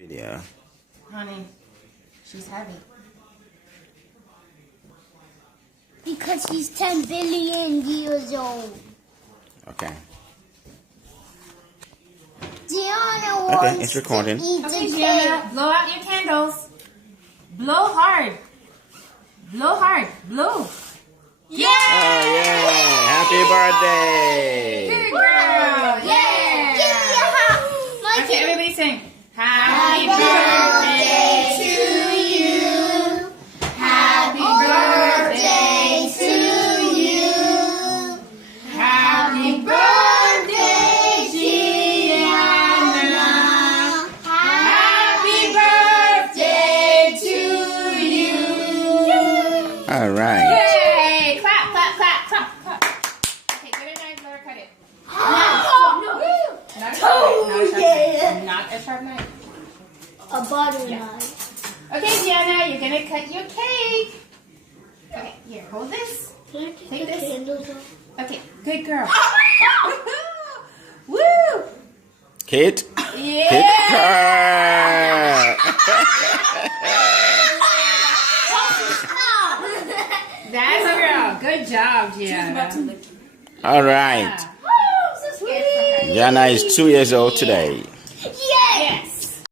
Video. Honey, she's heavy. Because she's 10 billion years old. Okay. Giana wants it's recording. to eat Okay, the Giana, cake. blow out your candles. Blow hard. Blow hard. Blow. Yeah! Oh yeah! Happy birthday! Good girl. Yeah! Give me a hug. My Okay, kid. everybody sing. Happy birthday to you. Happy birthday to you. Happy birthday, Giana. Happy birthday to you. All right. Yay! Clap, clap, clap, clap, clap. Okay, get a knife, let her cut it. Not a sharp knife. Not a sharp knife. A butter knife. Okay, Giana, you're gonna cut your cake. Okay, here, hold this. Take this. Candles off? Okay, good girl. Woo! Kate. Yeah! That's a girl. Good job, Giana. All right. Yeah. Oh, I'm so scared for her. Giana is 2 years old today.